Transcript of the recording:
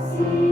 see.